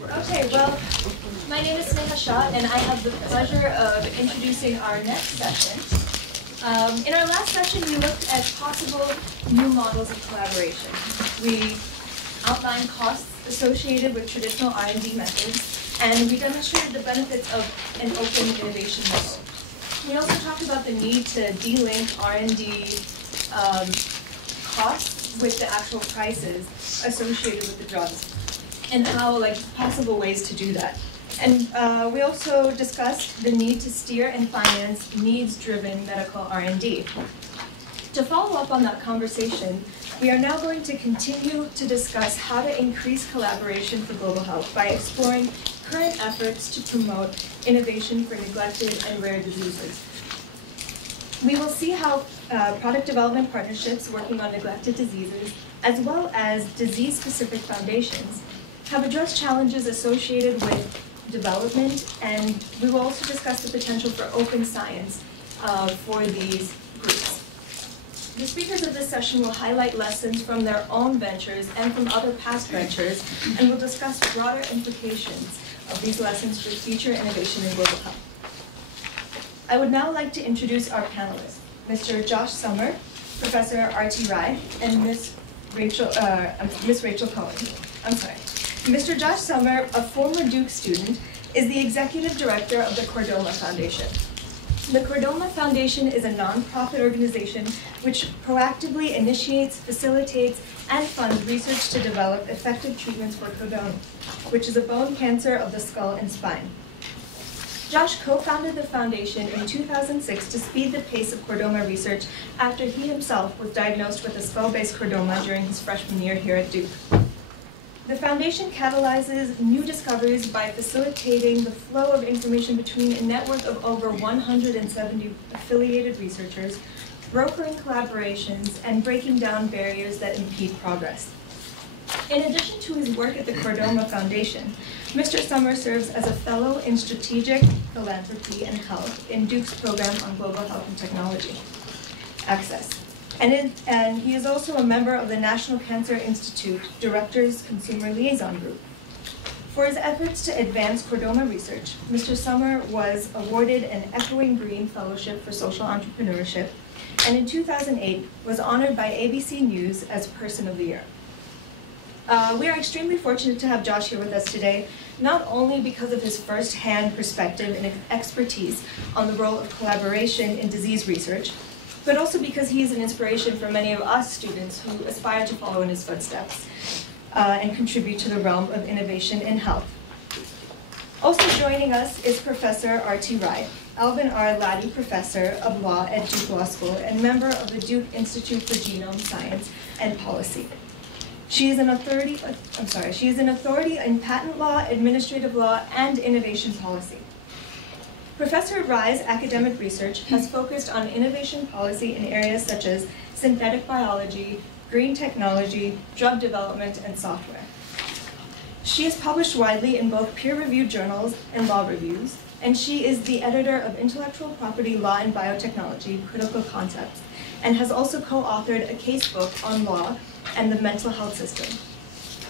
Okay, well, my name is Sneha Shah, and I have the pleasure of introducing our next session. In our last session, we looked at possible new models of collaboration. We outlined costs associated with traditional R&D methods, and we demonstrated the benefits of an open innovation model. We also talked about the need to de-link R&D costs with the actual prices associated with the drugs, and how, possible ways to do that. And we also discussed the need to steer and finance needs-driven medical R&D. To follow up on that conversation, we are now going to continue to discuss how to increase collaboration for global health by exploring current efforts to promote innovation for neglected and rare diseases. We will see how product development partnerships working on neglected diseases, as well as disease-specific foundations, have addressed challenges associated with development, and we will also discuss the potential for open science for these groups. The speakers of this session will highlight lessons from their own ventures and from other past ventures, and will discuss broader implications of these lessons for future innovation in global health. I would now like to introduce our panelists, Mr. Josh Sommer, Professor R.T. Rai, and Miss Rachel Cohen. Mr. Josh Sommer, a former Duke student, is the executive director of the Chordoma Foundation. The Chordoma Foundation is a nonprofit organization which proactively initiates, facilitates, and funds research to develop effective treatments for chordoma, which is a bone cancer of the skull and spine. Josh co-founded the foundation in 2006 to speed the pace of chordoma research after he himself was diagnosed with a skull-based chordoma during his freshman year here at Duke. The foundation catalyzes new discoveries by facilitating the flow of information between a network of over 170 affiliated researchers, brokering collaborations, and breaking down barriers that impede progress. In addition to his work at the Chordoma Foundation, Mr. Sommer serves as a fellow in strategic philanthropy and health in Duke's program on global health and technology access. And he is also a member of the National Cancer Institute Directors Consumer Liaison Group. For his efforts to advance chordoma research, Mr. Sommer was awarded an Echoing Green Fellowship for Social Entrepreneurship, and in 2008 was honored by ABC News as Person of the Year. We are extremely fortunate to have Josh here with us today, not only because of his first-hand perspective and expertise on the role of collaboration in disease research, but also because he is an inspiration for many of us students who aspire to follow in his footsteps and contribute to the realm of innovation in health. Also joining us is Professor R.T. Rai, Alvin R. Laddie Professor of Law at Duke Law School and member of the Duke Institute for Genome Science and Policy. She is an authority in patent law, administrative law, and innovation policy. Professor Rai's academic research has focused on innovation policy in areas such as synthetic biology, green technology, drug development, and software. She is published widely in both peer-reviewed journals and law reviews, and she is the editor of Intellectual Property Law and Biotechnology, Critical Concepts, and has also co-authored a casebook on law and the mental health system.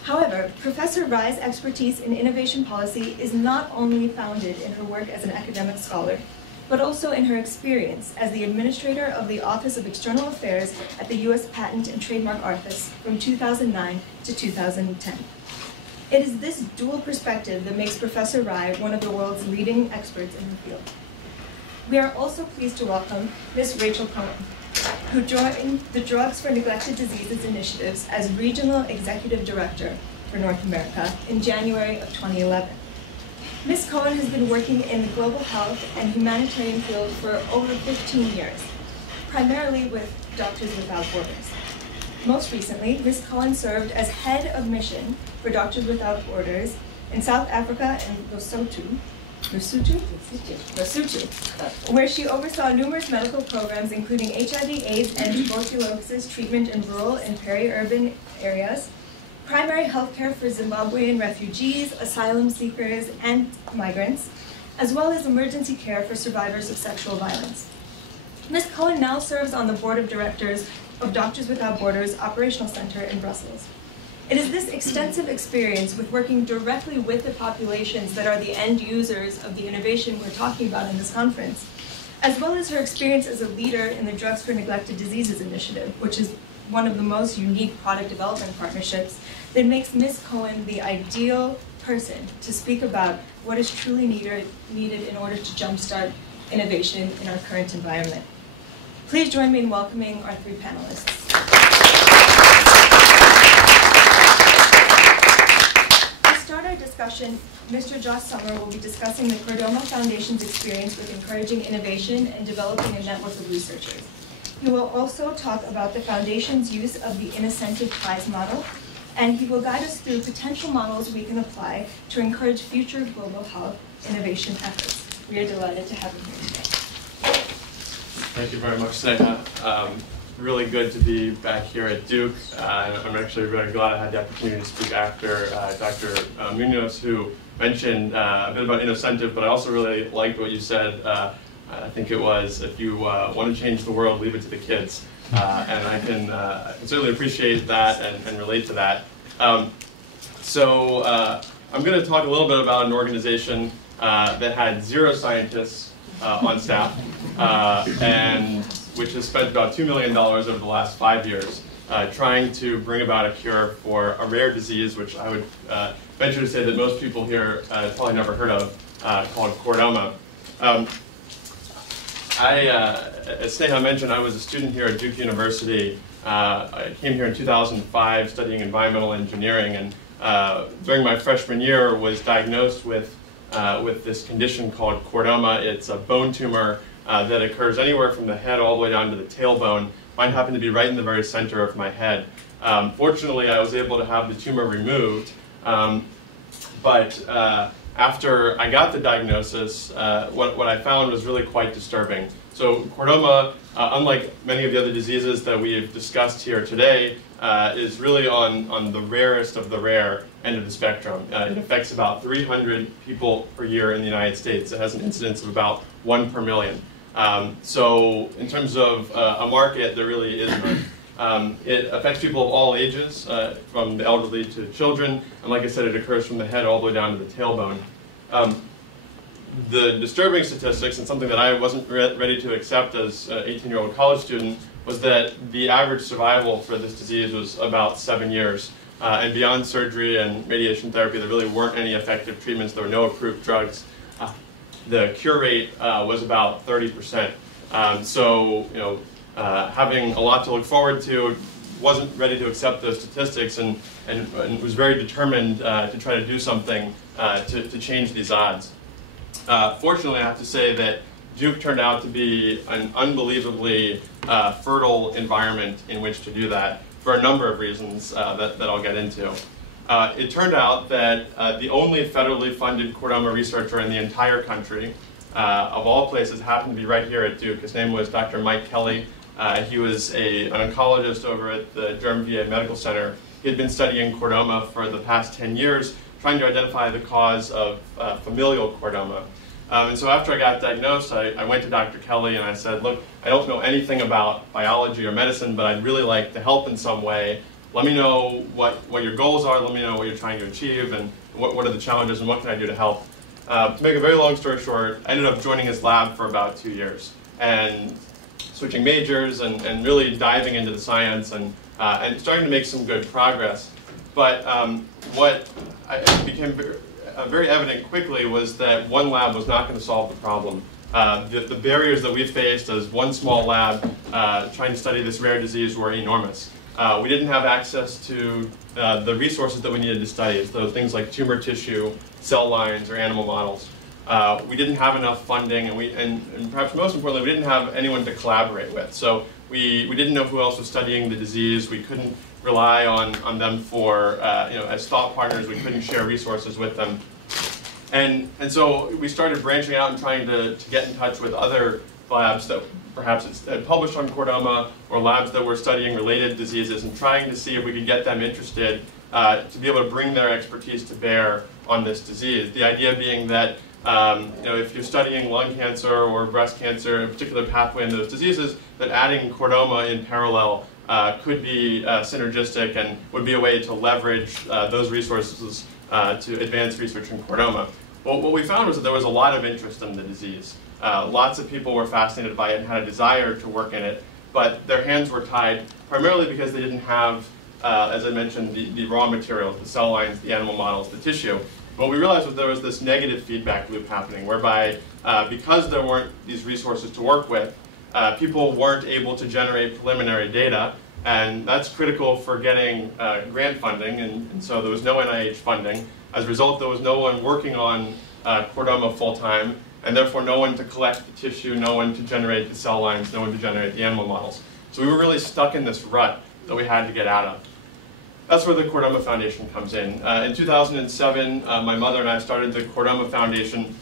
However, Professor Rai's expertise in innovation policy is not only founded in her work as an academic scholar, but also in her experience as the administrator of the Office of External Affairs at the U.S. Patent and Trademark Office from 2009 to 2010. It is this dual perspective that makes Professor Rai one of the world's leading experts in her field. We are also pleased to welcome Ms. Rachel Cohen, who joined the Drugs for Neglected Diseases Initiatives as Regional Executive Director for North America in January of 2011. Ms. Cohen has been working in the global health and humanitarian field for over 15 years, primarily with Doctors Without Borders. Most recently, Ms. Cohen served as head of mission for Doctors Without Borders in South Africa and Lesotho, where she oversaw numerous medical programs including HIV, AIDS, and tuberculosis treatment in rural and peri-urban areas, primary health care for Zimbabwean refugees, asylum seekers, and migrants, as well as emergency care for survivors of sexual violence. Ms. Cohen now serves on the board of directors of Doctors Without Borders Operational Center in Brussels. It is this extensive experience with working directly with the populations that are the end users of the innovation we're talking about in this conference, as well as her experience as a leader in the Drugs for Neglected Diseases initiative, which is one of the most unique product development partnerships, that makes Ms. Cohen the ideal person to speak about what is truly needed in order to jumpstart innovation in our current environment. Please join me in welcoming our three panelists. To start our discussion, Mr. Josh Sommer will be discussing the Chordoma Foundation's experience with encouraging innovation and developing a network of researchers. He will also talk about the Foundation's use of the InnoCentive prize model, and he will guide us through potential models we can apply to encourage future global health innovation efforts. We are delighted to have him here today. Thank you very much, Sneha. Really good to be back here at Duke. I'm actually very glad I had the opportunity to speak after Dr. Munoz, who mentioned a bit about InnoCentive, but I also really liked what you said. I think it was, if you want to change the world, leave it to the kids. And I can certainly appreciate that and relate to that. So I'm going to talk a little bit about an organization that had 0 scientists on staff, and which has spent about $2 million over the last 5 years trying to bring about a cure for a rare disease, which I would venture to say that most people here probably never heard of, called chordoma. As Sneha mentioned, I was a student here at Duke University. I came here in 2005 studying environmental engineering, and during my freshman year was diagnosed with this condition called chordoma. It's a bone tumor that occurs anywhere from the head all the way down to the tailbone. Mine happened to be right in the very center of my head. Fortunately, I was able to have the tumor removed, but after I got the diagnosis, what I found was really quite disturbing. So chordoma, unlike many of the other diseases that we've discussed here today, is really on the rarest of the rare end of the spectrum. It affects about 300 people per year in the United States. It has an incidence of about 1 per million. So in terms of a market, there really is none. It affects people of all ages, from the elderly to children, and like I said, it occurs from the head all the way down to the tailbone. The disturbing statistics, and something that I wasn't ready to accept as an 18-year-old college student, was that the average survival for this disease was about 7 years. And beyond surgery and radiation therapy, there really weren't any effective treatments. There were no approved drugs. The cure rate was about 30%. So, having a lot to look forward to, wasn't ready to accept those statistics, and was very determined to try to do something to change these odds. Fortunately, I have to say that Duke turned out to be an unbelievably fertile environment in which to do that for a number of reasons that I'll get into. It turned out that the only federally funded chordoma researcher in the entire country, of all places, happened to be right here at Duke. His name was Dr. Mike Kelly. He was an oncologist over at the Durham VA Medical Center. He had been studying chordoma for the past 10 years, trying to identify the cause of familial chordoma. And so after I got diagnosed, I went to Dr. Kelly and I said, look, I don't know anything about biology or medicine, but I'd really like to help in some way. Let me know what your goals are, let me know what you're trying to achieve, and what are the challenges, and what can I do to help. To make a very long story short, I ended up joining his lab for about 2 years, and switching majors, and really diving into the science, and starting to make some good progress. But what became very evident quickly was that one lab was not going to solve the problem. The barriers that we faced as one small lab trying to study this rare disease were enormous. We didn't have access to the resources that we needed to study, so things like tumor tissue, cell lines, or animal models. We didn't have enough funding, and perhaps most importantly, we didn't have anyone to collaborate with. So we didn't know who else was studying the disease. We couldn't rely on them for, as thought partners. We couldn't share resources with them. And so we started branching out and trying to get in touch with other labs that perhaps had published on chordoma, or labs that were studying related diseases, and trying to see if we could get them interested to be able to bring their expertise to bear on this disease. The idea being that if you're studying lung cancer or breast cancer, a particular pathway in those diseases, that adding chordoma in parallel could be synergistic and would be a way to leverage those resources to advance research in chordoma. Well, what we found was that there was a lot of interest in the disease. Lots of people were fascinated by it and had a desire to work in it, but their hands were tied primarily because they didn't have, as I mentioned, the raw materials, the cell lines, the animal models, the tissue. What we realized was there was this negative feedback loop happening whereby because there weren't these resources to work with, people weren't able to generate preliminary data, and that's critical for getting grant funding, and so there was no NIH funding. As a result, there was no one working on chordoma full-time, and therefore no one to collect the tissue, no one to generate the cell lines, no one to generate the animal models. So we were really stuck in this rut that we had to get out of. That's where the Chordoma Foundation comes in. In 2007, my mother and I started the Chordoma Foundation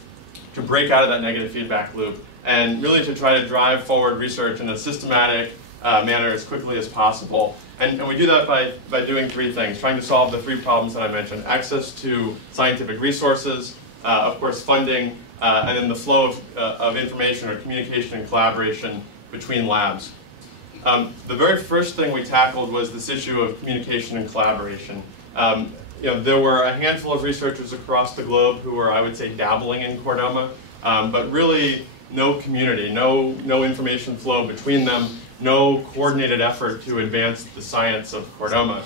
to break out of that negative feedback loop and really to try to drive forward research in a systematic manner as quickly as possible. And we do that by doing three things, trying to solve the three problems that I mentioned: access to scientific resources, of course funding, and then the flow of information or communication and collaboration between labs. The very first thing we tackled was this issue of communication and collaboration. There were a handful of researchers across the globe who were, I would say, dabbling in chordoma, but really no community, no information flow between them, no coordinated effort to advance the science of chordoma.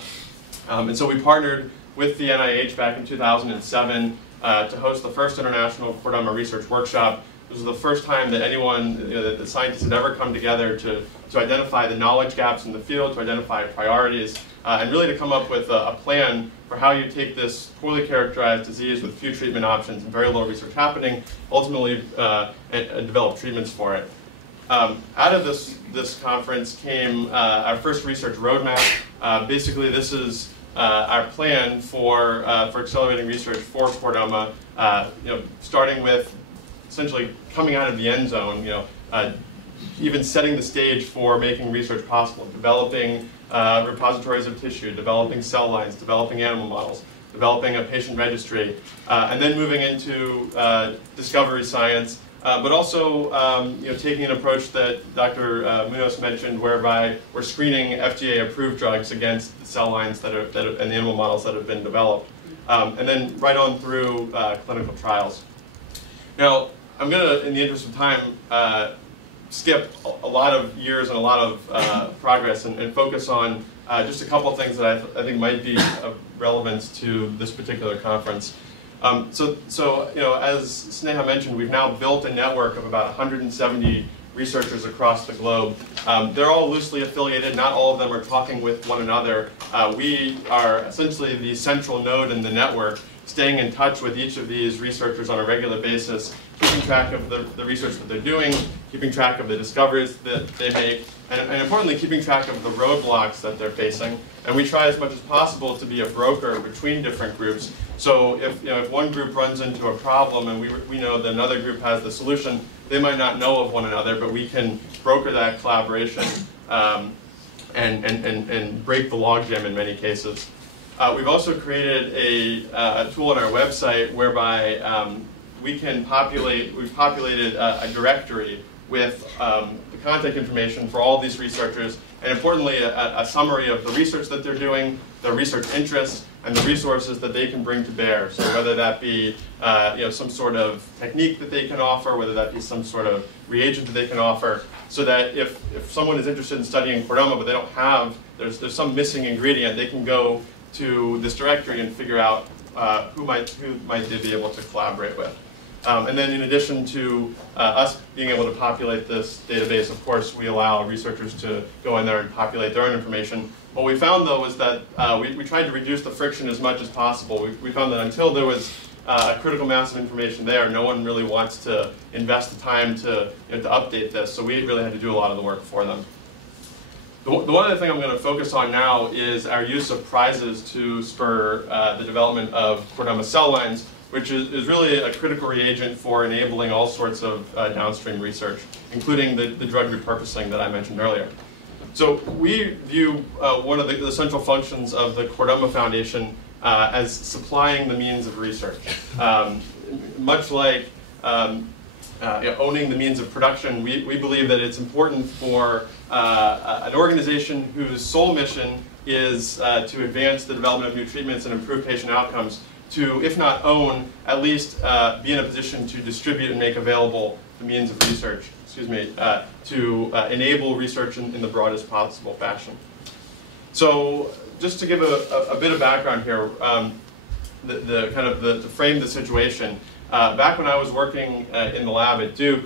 And so we partnered with the NIH back in 2007 to host the first International Chordoma Research Workshop. This was the first time that anyone, that scientists had ever come together to identify the knowledge gaps in the field, to identify priorities, and really to come up with a plan for how you take this poorly characterized disease with few treatment options and very little research happening, ultimately develop treatments for it. Out of this conference came our first research roadmap. Basically, this is our plan for accelerating research for chordoma, starting with essentially coming out of the end zone, even setting the stage for making research possible, developing repositories of tissue, developing cell lines, developing animal models, developing a patient registry, and then moving into discovery science, but also taking an approach that Dr. Munoz mentioned, whereby we're screening FDA-approved drugs against the cell lines and the animal models that have been developed, and then right on through clinical trials. Now, I'm going to, in the interest of time, skip a lot of years and a lot of progress and focus on just a couple of things that I think might be of relevance to this particular conference. So as Sneha mentioned, we've now built a network of about 170 researchers across the globe. They're all loosely affiliated. Not all of them are talking with one another. We are essentially the central node in the network, staying in touch with each of these researchers on a regular basis, keeping track of the research that they're doing, keeping track of the discoveries that they make, and importantly, keeping track of the roadblocks that they're facing. And we try as much as possible to be a broker between different groups. So if one group runs into a problem and we know that another group has the solution, they might not know of one another, but we can broker that collaboration and break the logjam in many cases. We've also created a tool on our website whereby we've populated a directory with the contact information for all these researchers, and importantly, a summary of the research that they're doing, their research interests, and the resources that they can bring to bear. So whether that be some sort of technique that they can offer, whether that be some sort of reagent that they can offer, so that if someone is interested in studying chordoma but they don't have, there's some missing ingredient, they can go to this directory and figure out who might they be able to collaborate with. And then in addition to us being able to populate this database, of course, we allow researchers to go in there and populate their own information. What we found, though, was that we tried to reduce the friction as much as possible. We found that until there was a critical mass of information there, no one really wants to invest the time to update this, so we really had to do a lot of the work for them. The one other thing I'm going to focus on now is our use of prizes to spur the development of chordoma cell lines, which is really a critical reagent for enabling all sorts of downstream research, including the drug repurposing that I mentioned earlier. So we view one of the central functions of the Chordoma Foundation as supplying the means of research. Much like owning the means of production, we believe that it's important for an organization whose sole mission is to advance the development of new treatments and improve patient outcomes to, if not own, at least be in a position to distribute and make available the means of research, to enable research in the broadest possible fashion. So just to give a bit of background here, to frame the situation, back when I was working in the lab at Duke,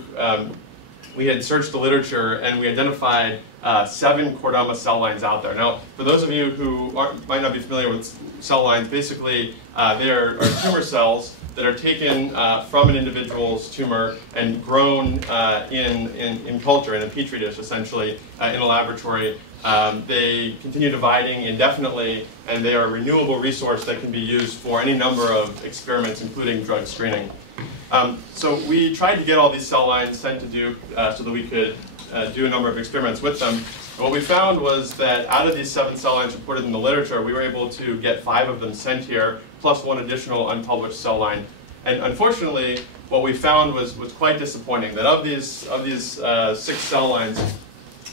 we had searched the literature and we identified 7 chordoma cell lines out there. Now, for those of you who might not be familiar with cell lines, basically they are tumor cells that are taken from an individual's tumor and grown in culture, in a petri dish, essentially, in a laboratory. They continue dividing indefinitely, and they are a renewable resource that can be used for any number of experiments, including drug screening. So we tried to get all these cell lines sent to Duke so that we could do a number of experiments with them. And what we found was that out of these 7 cell lines reported in the literature, we were able to get 5 of them sent here, plus 1 additional unpublished cell line. And unfortunately, what we found was quite disappointing, that of these 6 cell lines,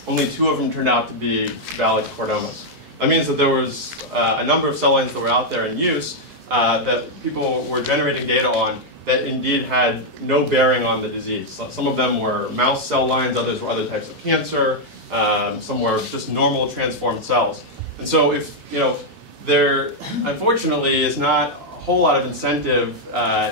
only 2 of them turned out to be valid chordomas. That means that there was a number of cell lines that were out there in use that people were generating data on that indeed had no bearing on the disease. So some of them were mouse cell lines, others were other types of cancer, some were just normal transformed cells. And so if, there unfortunately is not a whole lot of incentive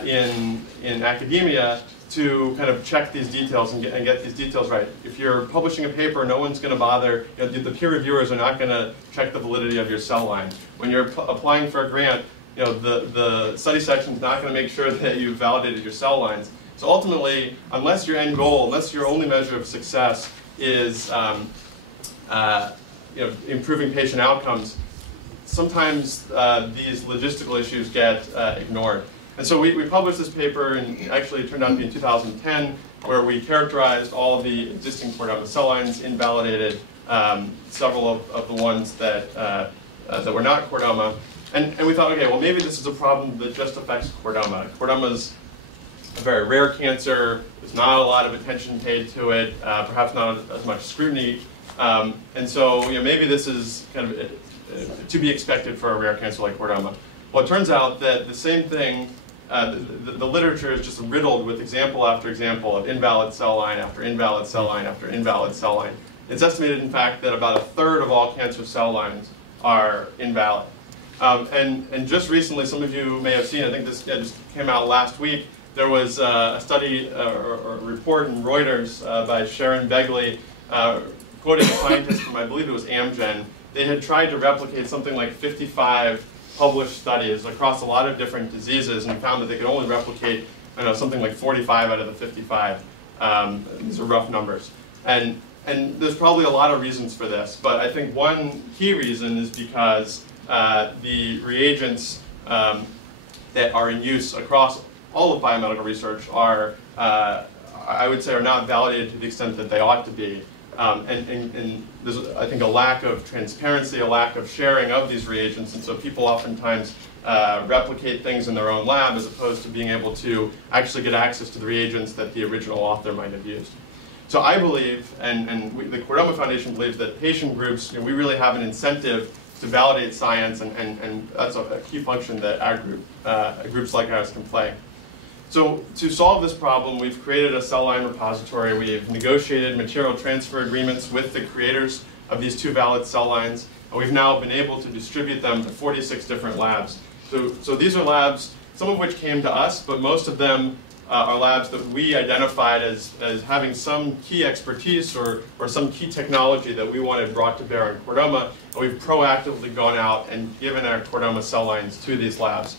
in academia to kind of check these details and get these details right. If you're publishing a paper, no one's going to bother, the peer reviewers are not going to check the validity of your cell line. When you're applying for a grant, the study section is not going to make sure that you've validated your cell lines. So ultimately, unless your end goal, unless your only measure of success is improving patient outcomes, sometimes these logistical issues get ignored. And so we published this paper, and actually it turned out to be in 2010, where we characterized all of the existing chordoma cell lines, invalidated several of the ones that were not chordoma. And we thought, okay, well, maybe this is a problem that just affects chordoma. Chordoma is a very rare cancer. There's not a lot of attention paid to it, perhaps not as much scrutiny. And so maybe this is kind of to be expected for a rare cancer like chordoma. Well, it turns out that the same thing, the literature is just riddled with example after example of invalid cell line after invalid cell line after invalid cell line. It's estimated, in fact, that about 1/3 of all cancer cell lines are invalid. And just recently, some of you may have seen, I think this just came out last week, there was a study or a report in Reuters by Sharon Begley, quoting a scientist from, I believe it was Amgen. They had tried to replicate something like 55 published studies across a lot of different diseases and found that they could only replicate, something like 45 out of the 55. These are rough numbers. And there's probably a lot of reasons for this, but I think one key reason is because the reagents that are in use across all of biomedical research are, I would say, are not validated to the extent that they ought to be. And there's, I think, a lack of transparency, a lack of sharing of these reagents, and so people oftentimes replicate things in their own lab as opposed to being able to actually get access to the reagents that the original author might have used. So I believe, and the Chordoma Foundation believes, that patient groups, we really have an incentive to validate science, and that's a key function that our group, groups like ours can play. So to solve this problem, we've created a cell line repository. We've negotiated material transfer agreements with the creators of these 2 valid cell lines, and we've now been able to distribute them to 46 different labs. So these are labs, some of which came to us, but most of them are labs that we identified as having some key expertise or some key technology that we wanted brought to bear on chordoma, and we've proactively gone out and given our chordoma cell lines to these labs.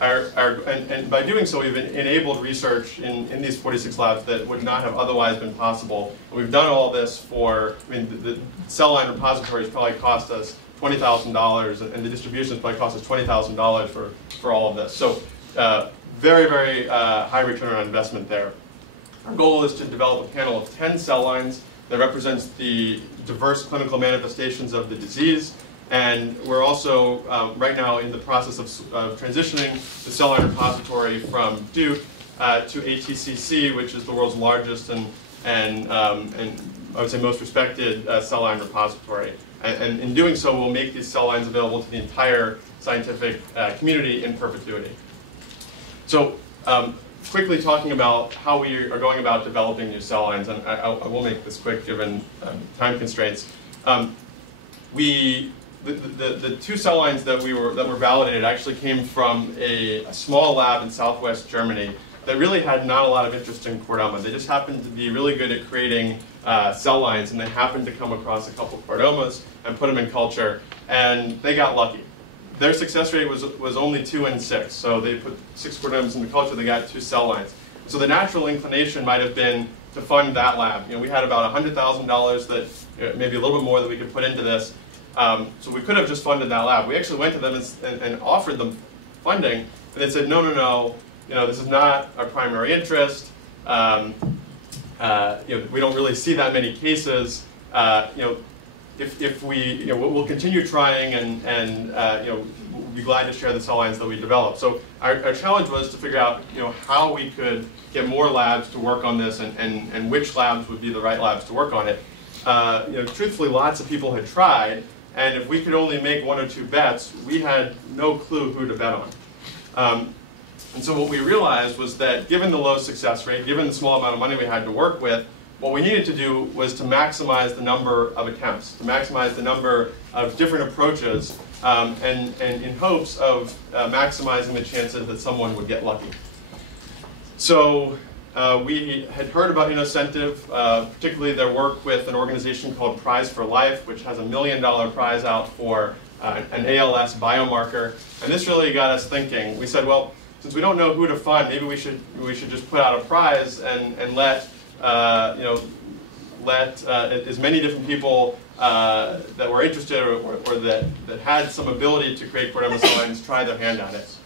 And by doing so, we've enabled research in these 46 labs that would not have otherwise been possible. And we've done all this for, the cell line repositories probably cost us $20,000, and the distributions probably cost us $20,000 for all of this. So very, very high return on investment there. Our goal is to develop a panel of 10 cell lines that represents the diverse clinical manifestations of the disease. And we're also right now in the process of transitioning the cell line repository from Duke to ATCC, which is the world's largest and I would say most respected cell line repository. And in doing so, we'll make these cell lines available to the entire scientific community in perpetuity. So quickly talking about how we are going about developing new cell lines, and I will make this quick given time constraints. The two cell lines that were validated actually came from a small lab in southwest Germany that really had not a lot of interest in chordoma. They just happened to be really good at creating cell lines, and they happened to come across a couple chordomas and put them in culture, and they got lucky. Their success rate was only 2 in 6, so they put 6 chordomas into culture, they got 2 cell lines. So the natural inclination might have been to fund that lab. You know, we had about $100,000 that, maybe a little bit more that we could put into this. So we could have just funded that lab. We actually went to them and offered them funding, and they said, no, no, no, you know, this is not our primary interest. You know, we don't really see that many cases. You know, if we, you know, we'll continue trying, and you know, we'll be glad to share the cell lines that we develop. So our challenge was to figure out, you know, how we could get more labs to work on this, and which labs would be the right labs to work on it. You know, truthfully, lots of people had tried, and if we could only make 1 or 2 bets, we had no clue who to bet on. And so what we realized was that given the low success rate, given the small amount of money we had to work with, what we needed to do was to maximize the number of attempts, to maximize the number of different approaches, and in hopes of maximizing the chances that someone would get lucky. So we had heard about InnoCentive, particularly their work with an organization called Prize for Life, which has a $1 million prize out for an ALS biomarker. And this really got us thinking. We said, well, since we don't know who to fund, maybe we should just put out a prize and let you know, let as many different people that were interested or that had some ability to create chordoma cell lines try their hand at it.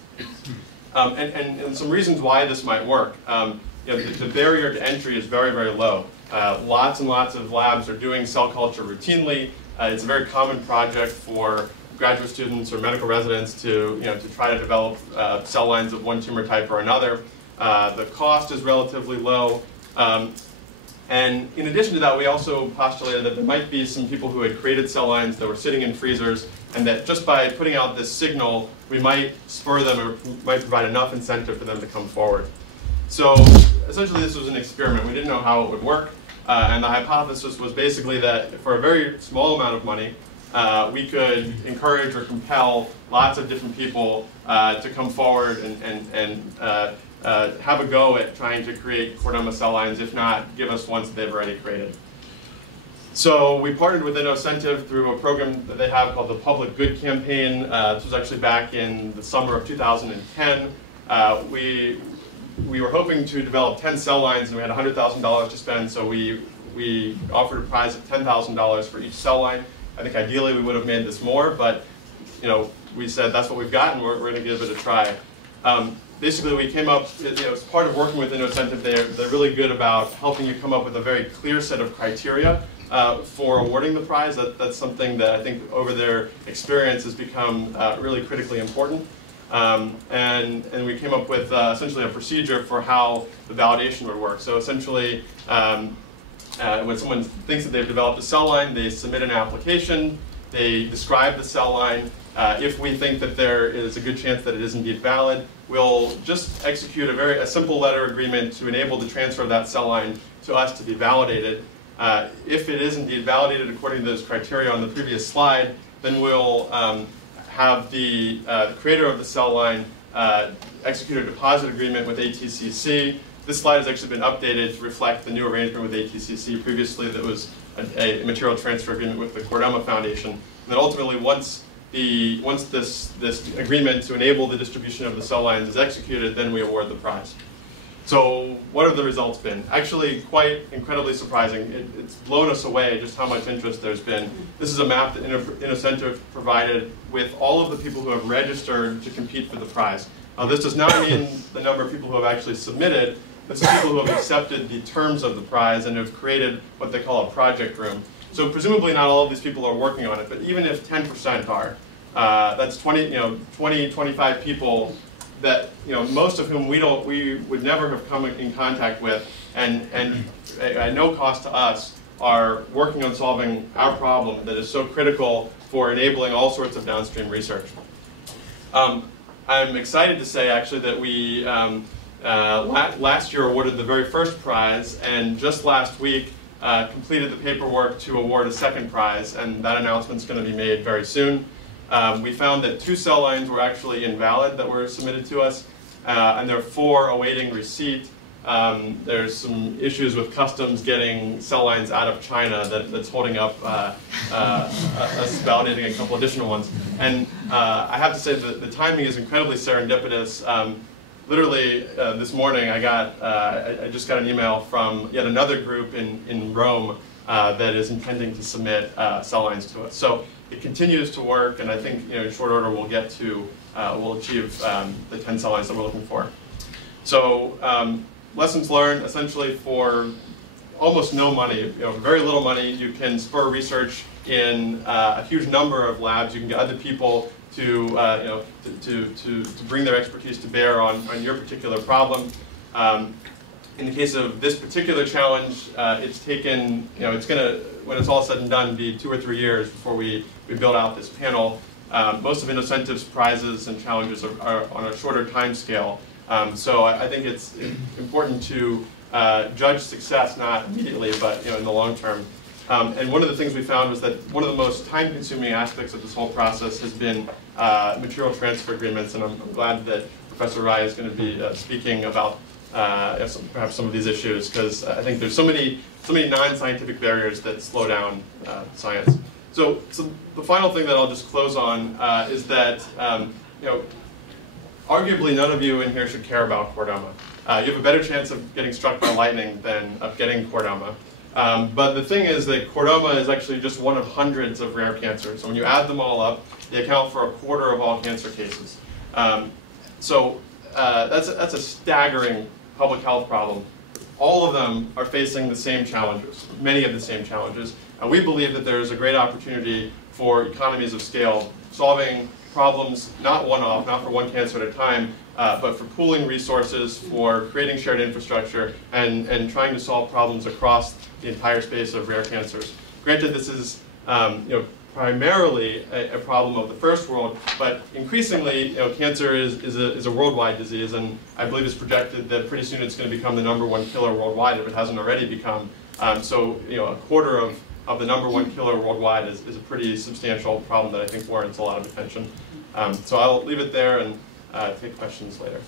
And some reasons why this might work. You know, the barrier to entry is very, very low. Lots and lots of labs are doing cell culture routinely. It's a very common project for graduate students or medical residents to try to develop cell lines of one tumor type or another. The cost is relatively low. And in addition to that, we also postulated that there might be some people who had created cell lines that were sitting in freezers, and that just by putting out this signal, we might spur them or might provide enough incentive for them to come forward. So essentially this was an experiment. We didn't know how it would work, and the hypothesis was basically that for a very small amount of money, we could encourage or compel lots of different people to come forward and have a go at trying to create chordoma cell lines, if not, give us ones that they've already created. So we partnered with InnoCentive through a program that they have called the Public Good Campaign. This was actually back in the summer of 2010. We were hoping to develop 10 cell lines, and we had $100,000 to spend, so we offered a prize of $10,000 for each cell line. I think ideally we would have made this more, but you know, we said that's what we've got, and we're going to give it a try. Basically, we came up, as part of working with InnoCentive, they're really good about helping you come up with a very clear set of criteria for awarding the prize. That's something that I think over their experience has become really critically important. And we came up with essentially a procedure for how the validation would work. So essentially, when someone thinks that they've developed a cell line, they submit an application, they describe the cell line. If we think that there is a good chance that it is indeed valid, we'll just execute a simple letter agreement to enable the transfer of that cell line to us to be validated. If it is indeed validated according to those criteria on the previous slide, then we'll have the creator of the cell line execute a deposit agreement with ATCC. This slide has actually been updated to reflect the new arrangement with ATCC. Previously, that was a material transfer agreement with the Chordoma Foundation. And then ultimately, once this agreement to enable the distribution of the cell lines is executed, then we award the prize. So what have the results been? Actually, quite incredibly surprising. It's blown us away just how much interest there's been. This is a map that InnoCentive provided with all of the people who have registered to compete for the prize. This does not mean the number of people who have actually submitted. This is people who have accepted the terms of the prize and have created what they call a project room. So presumably not all of these people are working on it, but even if 10% are, that's 25 people that most of whom we would never have come in contact with, and at no cost to us, are working on solving our problem that is so critical for enabling all sorts of downstream research. I'm excited to say, actually, that we last year awarded the very first prize, and just last week completed the paperwork to award a second prize, and that announcement is going to be made very soon. We found that 2 cell lines were actually invalid that were submitted to us, and there are 4 awaiting receipt. There's some issues with customs getting cell lines out of China that's holding up us validating a couple additional ones. And I have to say that the timing is incredibly serendipitous. Literally this morning I just got an email from yet another group in Rome that is intending to submit cell lines to us. So it continues to work, and I think in short order we'll achieve the 10 cell lines that we're looking for. So lessons learned, essentially, for almost no money, very little money, you can spur research in a huge number of labs. You can get other people to bring their expertise to bear on your particular problem. In the case of this particular challenge, it's taken, it's going to, when it's all said and done, be 2 or 3 years before we build out this panel. Most of InnoCentive's prizes and challenges are on a shorter time scale. So I think it's important to judge success not immediately, but in the long term. And one of the things we found was that one of the most time-consuming aspects of this whole process has been material transfer agreements, and I'm glad that Professor Rai is going to be speaking about perhaps some of these issues, because I think there's so many non-scientific barriers that slow down science. So the final thing that I'll just close on is that arguably none of you in here should care about chordoma. You have a better chance of getting struck by lightning than of getting chordoma. But the thing is that chordoma is actually just one of hundreds of rare cancers. So when you add them all up, they account for 1/4 of all cancer cases. So that's a staggering public health problem. All of them are facing the same challenges, many of the same challenges. And we believe that there is a great opportunity for economies of scale, solving problems not one-off, not for one cancer at a time, but for pooling resources, for creating shared infrastructure, and trying to solve problems across the entire space of rare cancers. Granted, this is primarily a problem of the first world, but increasingly, cancer is a worldwide disease, and I believe it's projected that pretty soon it's going to become the #1 killer worldwide if it hasn't already become. So, 1/4 of the #1 killer worldwide is a pretty substantial problem that I think warrants a lot of attention. So I'll leave it there and take questions later.